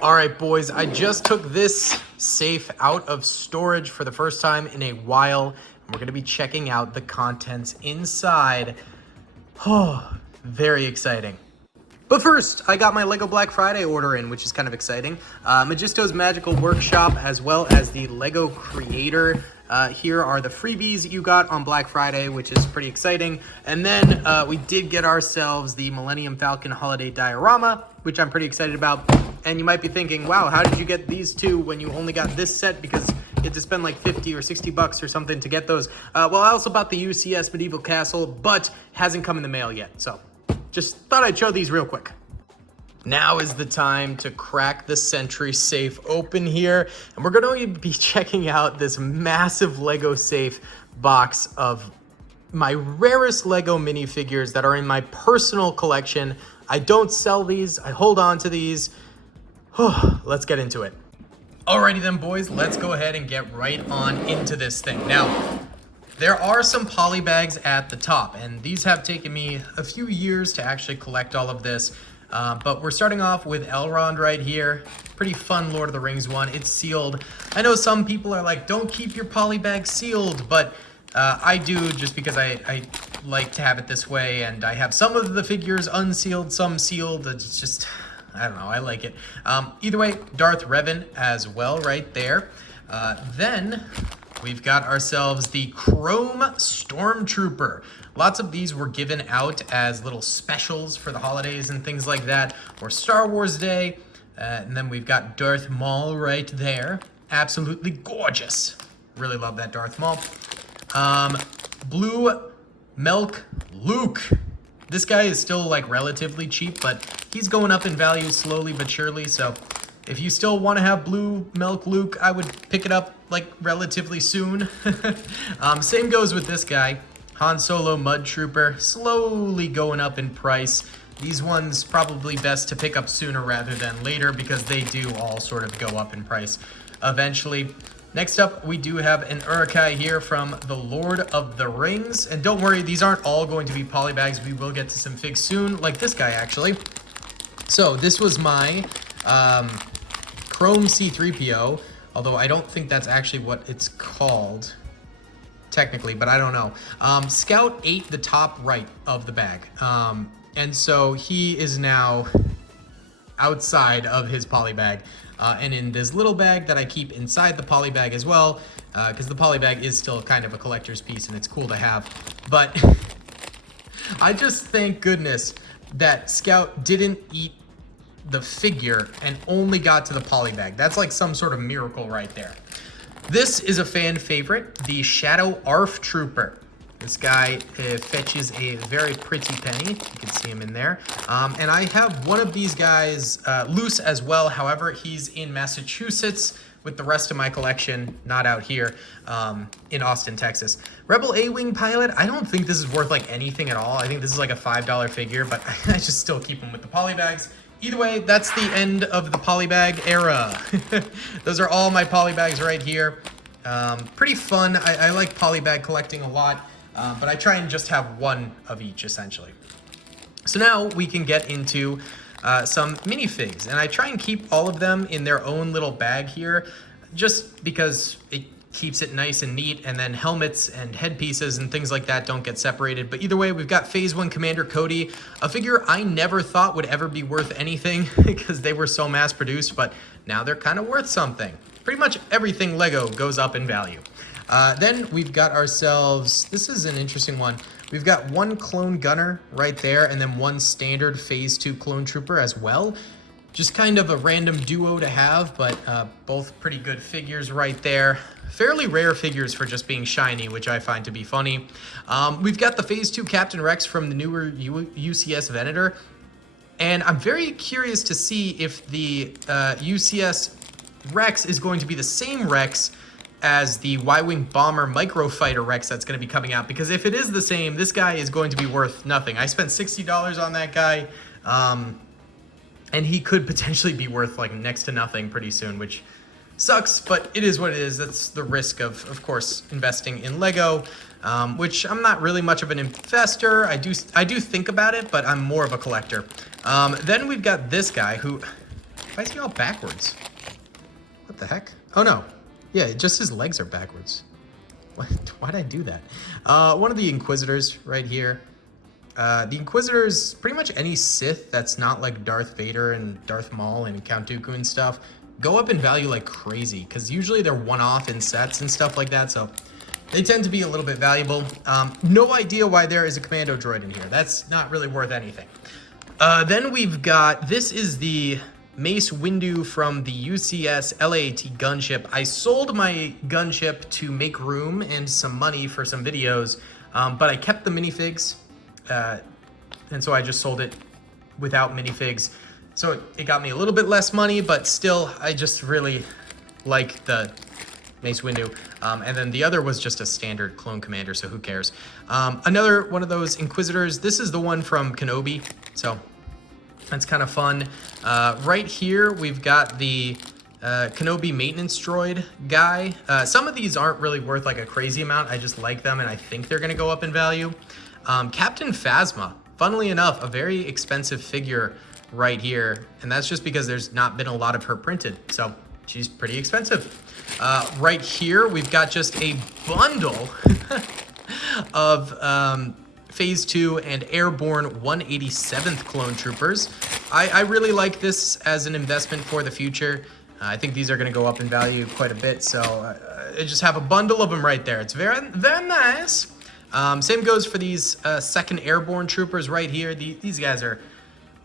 All right, boys, I just took this safe out of storage for the first time in a while. And we're gonna be checking out the contents inside. Oh, very exciting. But first, I got my LEGO Black Friday order in, which is kind of exciting. Magisto's Magical Workshop, as well as the LEGO Creator. Here are the freebies you got on Black Friday, which is pretty exciting. And then we did get ourselves the Millennium Falcon Holiday Diorama, which I'm pretty excited about. And you might be thinking, wow, how did you get these two when you only got this set? Because you had to spend like 50 or 60 bucks or something to get those. Well, I also bought the UCS Medieval Castle, but hasn't come in the mail yet. So just thought I'd show these real quick. Now is the time to crack the Sentry safe open here. And we're going to be checking out this massive LEGO safe box of my rarest LEGO minifigures that are in my personal collection. I don't sell these, I hold on to these. Let's get into it. Alrighty then, boys, let's go ahead and get right on into this thing. Now, there are some poly bags at the top, and these have taken me a few years to actually collect all of this. But we're starting off with Elrond right here. Pretty fun Lord of the Rings one. It's sealed. I know some people are like, don't keep your poly bag sealed, but I do, just because I like to have it this way, and I have some of the figures unsealed, some sealed. It's just, I don't know, I like it. Either way, Darth Revan as well right there. Then we've got ourselves the Chrome Stormtrooper. Lots of these were given out as little specials for the holidays and things like that, or Star Wars Day. And then we've got Darth Maul right there. Absolutely gorgeous. Really love that Darth Maul. Blue Milk Luke. This guy is still like relatively cheap, but he's going up in value slowly but surely. So if you still want to have Blue Milk Luke, I would pick it up like relatively soon. Same goes with this guy, Han Solo Mud Trooper, slowly going up in price. These ones probably best to pick up sooner rather than later because they do all sort of go up in price eventually. Next up, we do have an Uruk-hai here from the Lord of the Rings. And don't worry, these aren't all going to be poly bags. We will get to some figs soon, like this guy actually. So this was my Chrome C-3PO, although I don't think that's actually what it's called technically, but I don't know. Scout ate the top right of the bag. And so he is now outside of his poly bag. And in this little bag that I keep inside the poly bag as well, because the poly bag is still kind of a collector's piece and it's cool to have. But I just thank goodness that Scout didn't eat the figure and only got to the poly bag. That's like some sort of miracle right there. This is a fan favorite, the Shadow ARF Trooper. This guy fetches a very pretty penny. You can see him in there. And I have one of these guys loose as well. However, he's in Massachusetts with the rest of my collection, not out here in Austin, Texas. Rebel A-Wing Pilot, I don't think this is worth like anything at all. I think this is like a $5 figure, but I just still keep them with the poly bags. Either way, that's the end of the polybag era. Those are all my polybags right here. Pretty fun. I like polybag collecting a lot, but I try and just have one of each essentially. So now we can get into some minifigs, and I try and keep all of them in their own little bag here, just because it keeps it nice and neat, and then helmets and headpieces and things like that don't get separated. But either way, we've got Phase 1 Commander Cody, a figure I never thought would ever be worth anything because they were so mass produced, but now they're kind of worth something. Pretty much everything LEGO goes up in value. Then we've got ourselves, this is an interesting one. We've got one clone gunner right there, and then one standard Phase 2 clone trooper as well. Just kind of a random duo to have, but both pretty good figures right there. Fairly rare figures for just being shiny, which I find to be funny. We've got the Phase 2 Captain Rex from the newer UCS Venator. And I'm very curious to see if the UCS Rex is going to be the same Rex as the Y-Wing Bomber Microfighter Rex that's going to be coming out. Because if it is the same, this guy is going to be worth nothing. I spent $60 on that guy. And he could potentially be worth like next to nothing pretty soon, which sucks, but it is what it is. That's the risk of course, investing in LEGO, which I'm not really much of an investor. I do think about it, but I'm more of a collector. Then we've got this guy who, Why is he all backwards? What the heck? Oh no. Yeah, just his legs are backwards. Why'd I do that? One of the Inquisitors right here. The Inquisitors, pretty much any Sith that's not like Darth Vader and Darth Maul and Count Dooku and stuff, go up in value like crazy, because usually they're one-off in sets and stuff like that, so they tend to be a little bit valuable. No idea why there is a commando droid in here. That's not really worth anything. Then we've got, this is the Mace Windu from the UCS LAAT gunship. I sold my gunship to make room and some money for some videos, but I kept the minifigs, and so I just sold it without minifigs. So it got me a little bit less money, but still, I just really like the Mace Windu. And then the other was just a standard clone commander, so who cares? Another one of those Inquisitors. This is the one from Kenobi, so that's kind of fun. Right here, we've got the Kenobi maintenance droid guy. Some of these aren't really worth like a crazy amount. I just like them, and I think they're going to go up in value. Captain Phasma, funnily enough, a very expensive figure right here, and that's just because there's not been a lot of her printed, so she's pretty expensive. Right here, we've got just a bundle of Phase 2 and Airborne 187th Clone Troopers. I really like this as an investment for the future. I think these are going to go up in value quite a bit, so I just have a bundle of them right there. It's very, very nice. Same goes for these 2nd Airborne Troopers right here. These guys are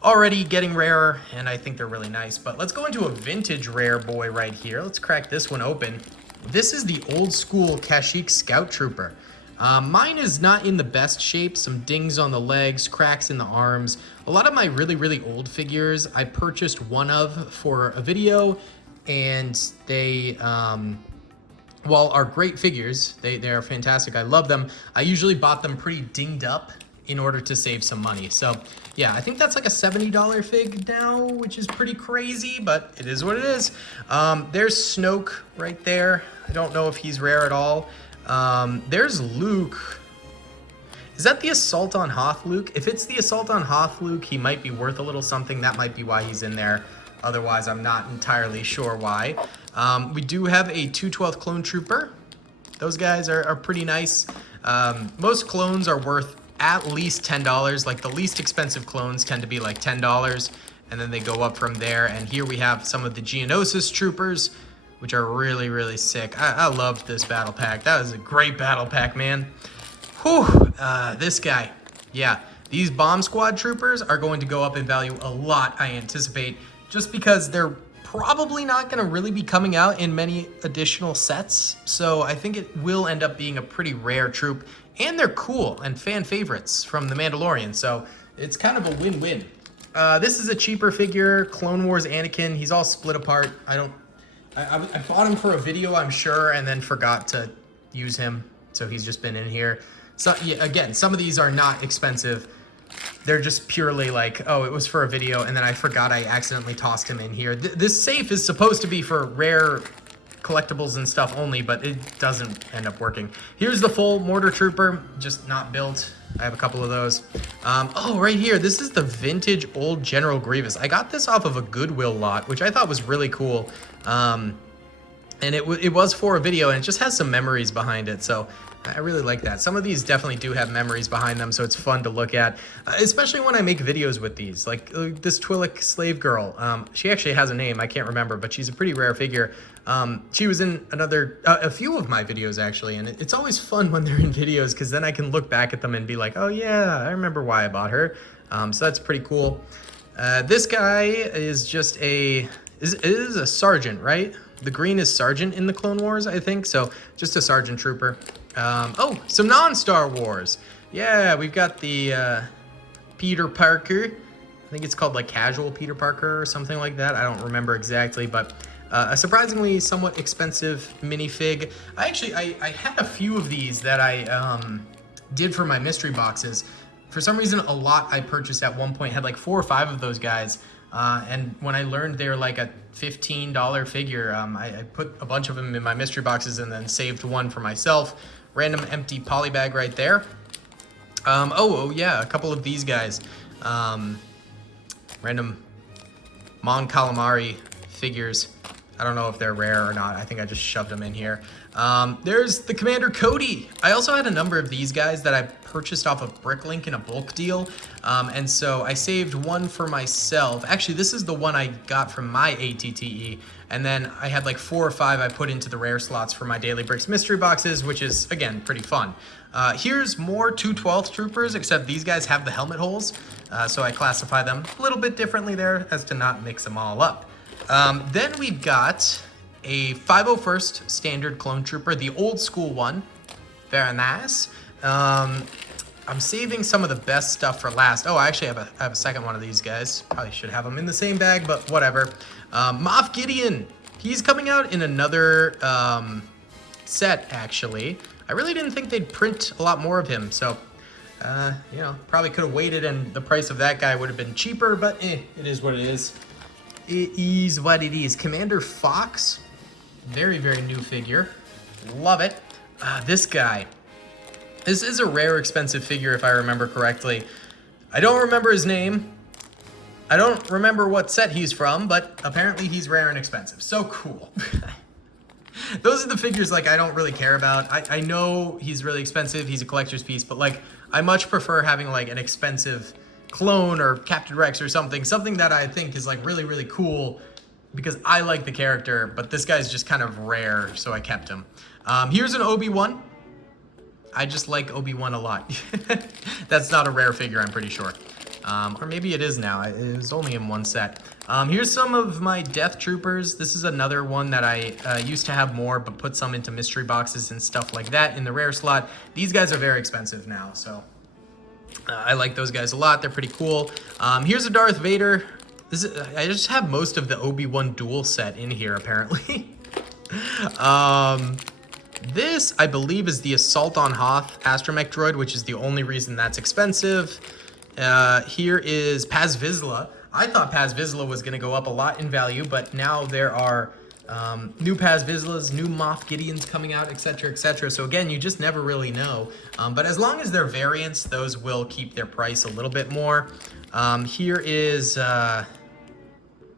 already getting rarer, and I think they're really nice. But let's go into a vintage rare boy right here. Let's crack this one open. This is the old school Kashyyyk Scout Trooper. Mine is not in the best shape. Some dings on the legs, cracks in the arms. A lot of my really, really old figures, I purchased one of for a video, and they, while are great figures, they are fantastic. I love them. I usually bought them pretty dinged up in order to save some money. So yeah, I think that's like a $70 fig now, which is pretty crazy, but it is what it is. There's Snoke right there. I don't know if he's rare at all. There's Luke. Is that the Assault on Hoth Luke? If it's the Assault on Hoth Luke, he might be worth a little something. That might be why he's in there. Otherwise, I'm not entirely sure why. We do have a 212th Clone Trooper. Those guys are pretty nice. Most clones are worth at least $10. Like the least expensive clones tend to be like $10, and then they go up from there. And here we have some of the Geonosis Troopers, which are really, really sick. I loved this battle pack. That was a great battle pack, man. Whew, this guy. Yeah, these Bomb Squad Troopers are going to go up in value a lot, I anticipate, just because they're probably not going to really be coming out in many additional sets. So I think it will end up being a pretty rare troop, and they're cool and fan favorites from The Mandalorian. So it's kind of a win-win. This is a cheaper figure, Clone Wars Anakin. He's all split apart. I bought him for a video, I'm sure, and then forgot to use him. So he's just been in here. So yeah, again, some of these are not expensive. They're just purely like, oh, it was for a video, and then I forgot I accidentally tossed him in here. This safe is supposed to be for rare collectibles and stuff only, but it doesn't end up working. Here's the full Mortar Trooper, just not built. I have a couple of those. Oh, right here, this is the vintage old General Grievous. I got this off of a Goodwill lot, which I thought was really cool. And it was for a video, and it just has some memories behind it, so I really like that. Some of these definitely do have memories behind them, so it's fun to look at, especially when I make videos with these. Like this Twi'lek slave girl. She actually has a name, I can't remember, but she's a pretty rare figure. She was in a few of my videos actually, and it's always fun when they're in videos, because then I can look back at them and be like, oh yeah, I remember why I bought her. So that's pretty cool. This guy is just it is a sergeant, right? The green is sergeant in the Clone Wars, I think. So just a sergeant trooper. Oh, some non-Star Wars. Yeah, we've got the Peter Parker. I think it's called like Casual Peter Parker or something like that. I don't remember exactly, but a surprisingly somewhat expensive minifig. I had a few of these that I did for my mystery boxes. For some reason, a lot I purchased at one point had like 4 or 5 of those guys. And when I learned they're like a $15 figure, I put a bunch of them in my mystery boxes and then saved one for myself. Random empty polybag right there. Oh yeah, a couple of these guys. Random Mon Calamari figures. I don't know if they're rare or not. I think I just shoved them in here. There's the Commander Cody. I also had a number of these guys that I purchased off of Bricklink in a bulk deal. And so I saved one for myself. Actually, this is the one I got from my ATTE. And then I had like 4 or 5 I put into the rare slots for my DaleyBricks mystery boxes, which is, again, pretty fun. Here's more 2/12 troopers, except these guys have the helmet holes. So I classify them a little bit differently there as to not mix them all up. Then we've got a 501st Standard Clone Trooper, the old school one. Very nice. I'm saving some of the best stuff for last. Oh, I actually have a second one of these guys. Probably should have them in the same bag, but whatever. Moff Gideon. He's coming out in another set, actually. I really didn't think they'd print a lot more of him, so... you know, probably could have waited and the price of that guy would have been cheaper, but it is what it is. It is what it is. Commander Fox. Very, very new figure. Love it. This guy. This is a rare, expensive figure, if I remember correctly. I don't remember his name. I don't remember what set he's from, but apparently he's rare and expensive. So cool. Those are the figures, like, I don't really care about. I know he's really expensive. He's a collector's piece, but, like, I much prefer having, like, an expensive clone or Captain Rex or something. Something that I think is, like, really, really cool because I like the character, but this guy's just kind of rare, so I kept him. Here's an Obi-Wan. I just like Obi-Wan a lot. That's not a rare figure, I'm pretty sure. Or maybe it is now. It was only in one set. Here's some of my Death Troopers. This is another one that I used to have more, but put some into mystery boxes and stuff like that in the rare slot. These guys are very expensive now, so I like those guys a lot. They're pretty cool. Here's a Darth Vader. I just have most of the Obi-Wan dual set in here, apparently. This, I believe, is the Assault on Hoth astromech droid, which is the only reason that's expensive. Here is Paz Vizsla. I thought Paz Vizsla was going to go up a lot in value, but now there are new Paz Vizslas, new Moff Gideons coming out, etc., etc. So again, you just never really know. But as long as they're variants, those will keep their price a little bit more. Here is... oh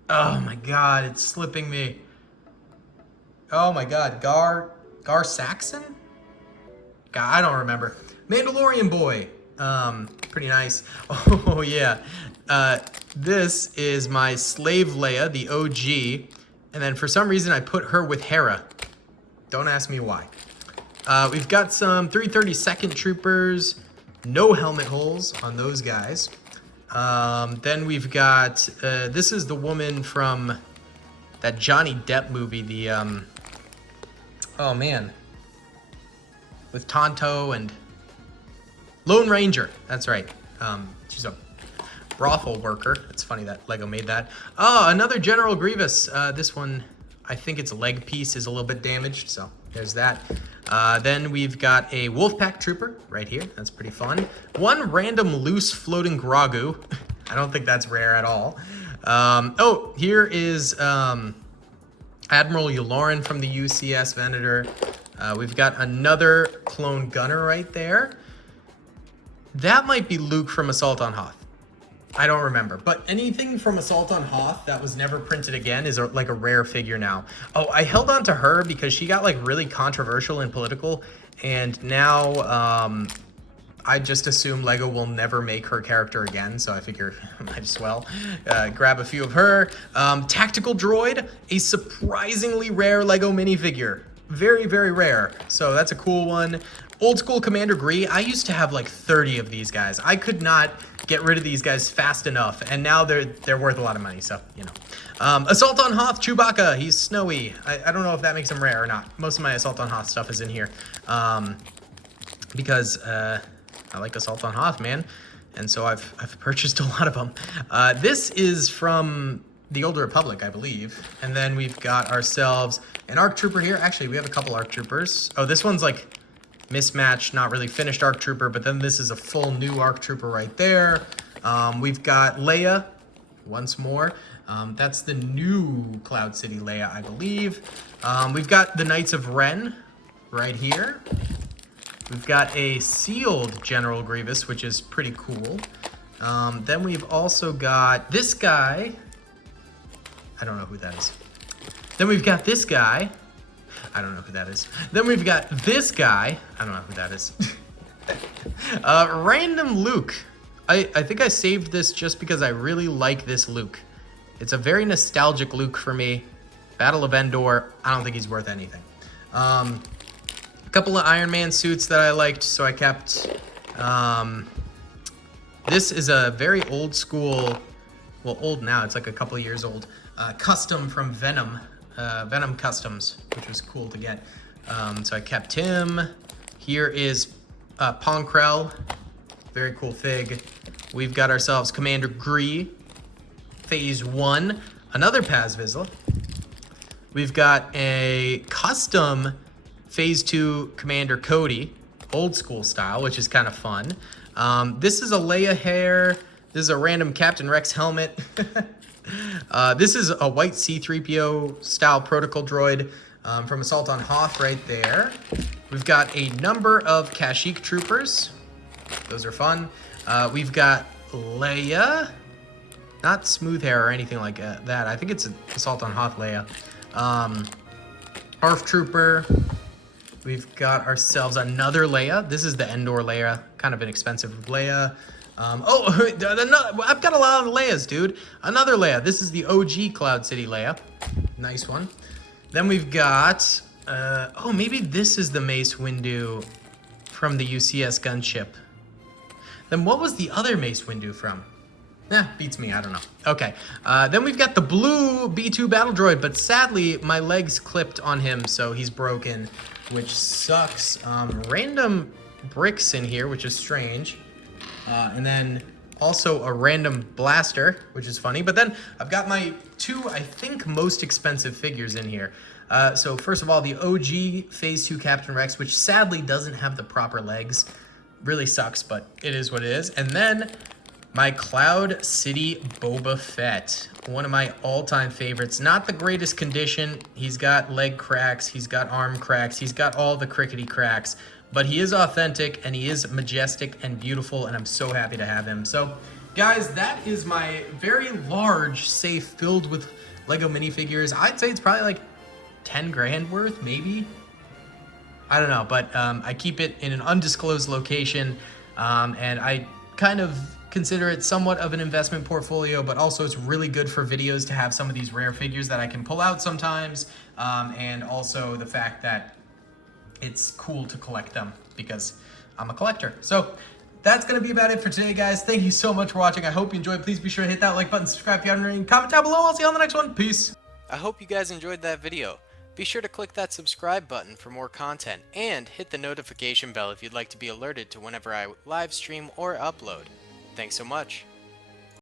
my god, it's slipping me. Oh my god, Gar Saxon? God, I don't remember. Mandalorian boy. Pretty nice. Oh yeah. This is my Slave Leia, the OG. And then for some reason I put her with Hera. Don't ask me why. We've got some 332nd troopers. No helmet holes on those guys. Then we've got, this is the woman from that Johnny Depp movie, the, oh man. With Tonto and Lone Ranger, that's right. She's a brothel worker. It's funny that Lego made that. Oh, another General Grievous. This one, I think its leg piece is a little bit damaged, so there's that. Then we've got a Wolfpack Trooper right here. That's pretty fun. One random loose floating Grogu. I don't think that's rare at all. Oh, here is Admiral Yularen from the UCS Venator. We've got another clone gunner right there. That might be Luke from Assault on Hoth. I don't remember, but anything from Assault on Hoth that was never printed again is like a rare figure now. Oh, I held on to her because she got like really controversial and political, and now I just assume Lego will never make her character again, so I figure I might as well grab a few of her. Tactical Droid, a surprisingly rare Lego minifigure. Very, very rare, so that's a cool one. Old school Commander Gree. I used to have like 30 of these guys. I could not get rid of these guys fast enough, and now they're worth a lot of money, so, you know. Assault on Hoth, Chewbacca. He's snowy. I don't know if that makes him rare or not. Most of my Assault on Hoth stuff is in here. Because I like Assault on Hoth, man. And so I've purchased a lot of them. This is from the Old Republic, I believe. And then we've got ourselves an ARC Trooper here. Actually, we have a couple ARC Troopers. Oh, this one's like mismatched, not really finished ARC Trooper, but then this is a full new ARC Trooper right there. We've got Leia once more. That's the new Cloud City Leia, I believe. We've got the Knights of Ren right here. We've got a sealed General Grievous, which is pretty cool. Then we've also got this guy. I don't know who that is. Then we've got this guy. I don't know who that is. Then we've got this guy. I don't know who that is. Random Luke. I think I saved this just because I really like this Luke. It's a very nostalgic Luke for me. Battle of Endor. I don't think he's worth anything. A couple of Iron Man suits that I liked, so I kept. This is a very old school, well, old now. It's like a couple of years old. Custom from Venom. Venom Customs, which was cool to get. So I kept him. Here is Ponkrell. Very cool fig. We've got ourselves Commander Gree. Phase 1. Another Paz Vizsla. We've got a custom Phase 2 Commander Cody. Old school style, which is kind of fun. This is a Leia hair. This is a random Captain Rex helmet. This is a white C-3PO style protocol droid from Assault on Hoth right there. We've got a number of Kashyyyk troopers. Those are fun. We've got Leia. Not smooth hair or anything like that. I think it's an Assault on Hoth Leia. ARF trooper. We've got ourselves another Leia. This is the Endor Leia. Kind of an expensive Leia. I've got a lot of Leias, dude. Another Leia. This is the OG Cloud City Leia. Nice one. Then we've got... maybe this is the Mace Windu from the UCS gunship. Then what was the other Mace Windu from? Beats me. I don't know. Okay. Then we've got the blue B2 battle droid, but sadly, my legs clipped on him, so he's broken, which sucks. Random bricks in here, which is strange. And then also a random blaster, which is funny. But then I've got my two, I think, most expensive figures in here. So first of all, the OG Phase 2 Captain Rex, which sadly doesn't have the proper legs. Really sucks, but it is what it is. And then my Cloud City Boba Fett, one of my all-time favorites. Not the greatest condition. He's got leg cracks, he's got arm cracks, he's got all the crickety cracks. But he is authentic, and he is majestic and beautiful, and I'm so happy to have him. So, guys, that is my very large safe filled with Lego minifigures. I'd say it's probably like 10 grand worth, maybe. I don't know, but I keep it in an undisclosed location, and I kind of consider it somewhat of an investment portfolio, but also it's really good for videos to have some of these rare figures that I can pull out sometimes, and also the fact that it's cool to collect them because I'm a collector. So that's going to be about it for today, guys. Thank you so much for watching. I hope you enjoyed. Please be sure to hit that like button, subscribe if you haven't already, comment down below. I'll see you on the next one. Peace. I hope you guys enjoyed that video. Be sure to click that subscribe button for more content and hit the notification bell if you'd like to be alerted to whenever I live stream or upload. Thanks so much.